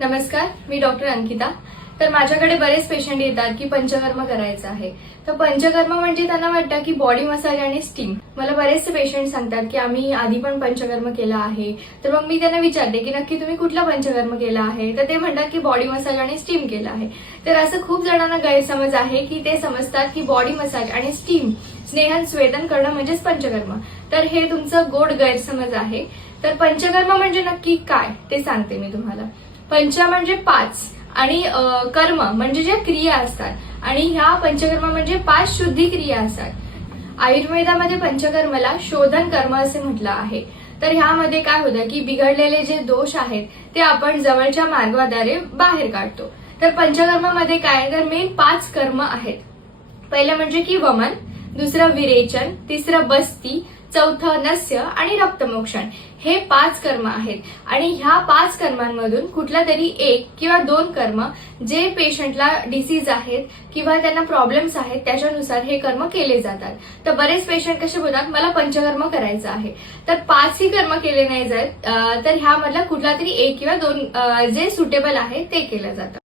नमस्कार, मी डॉक्टर अंकिता। तर माझ्याकडे बरेच पेशंट येतात की पंचकर्म करायचं आहे। तर पंचकर्म म्हणजे त्यांना वाटतं की बॉडी मसाज आणि स्टीम। मला बरेचसे पेशंट सांगतात की आम्ही आधी पण पंचकर्म केला आहे। तर मग मी त्यांना विचारते की नक्की तुम्ही कुठला पंचकर्म केला आहे। तर ते म्हणतात की बॉडी मसाज आणि स्टीम केला आहे। तर असं खूप जणांना गैरसमज आहे की ते समजतात की बॉडी मसाज आणि स्टीम स्नेहन स्वेदन करणं म्हणजेच पंचकर्म। तर हे तुमचं गोड गैरसमज आहे। तर पंचकर्म म्हणजे नक्की काय ते सांगते मी तुम्हाला। पंच म्हणजे पाच आणि कर्म म्हणजे ज्या क्रिया असतात आणि ह्या पंचकर्म म्हणजे पाच शुद्धी क्रिया असतात। आयुर्वेदामध्ये पंचकर्माला शोधन कर्म असे म्हटलं आहे। तर ह्यामध्ये काय होतं की बिघडलेले जे दोष आहेत ते आपण जवळच्या मार्गाद्वारे बाहेर काढतो। तर पंचकर्मामध्ये काय तर मेन पाच कर्म आहेत। पहिलं म्हणजे की वमन, दुसरं विरेचन, तिसरं बस्ती, चौथं नस्य आणि रक्तमोक्षण। हे पाच कर्म आहेत आणि ह्या पाच कर्मांमधून कुठला तरी एक किंवा दोन कर्म जे पेशंटला डिसीज आहेत किंवा त्यांना प्रॉब्लेम्स आहेत त्याच्यानुसार हे कर्म केले जातात। तर बरेच पेशंट कसे बोलतात मला पंचकर्म करायचं आहे, तर पाचही कर्म केले नाही जात, तर ह्यामधला कुठला तरी एक किंवा दोन जे सुटेबल आहे ते केलं जातं।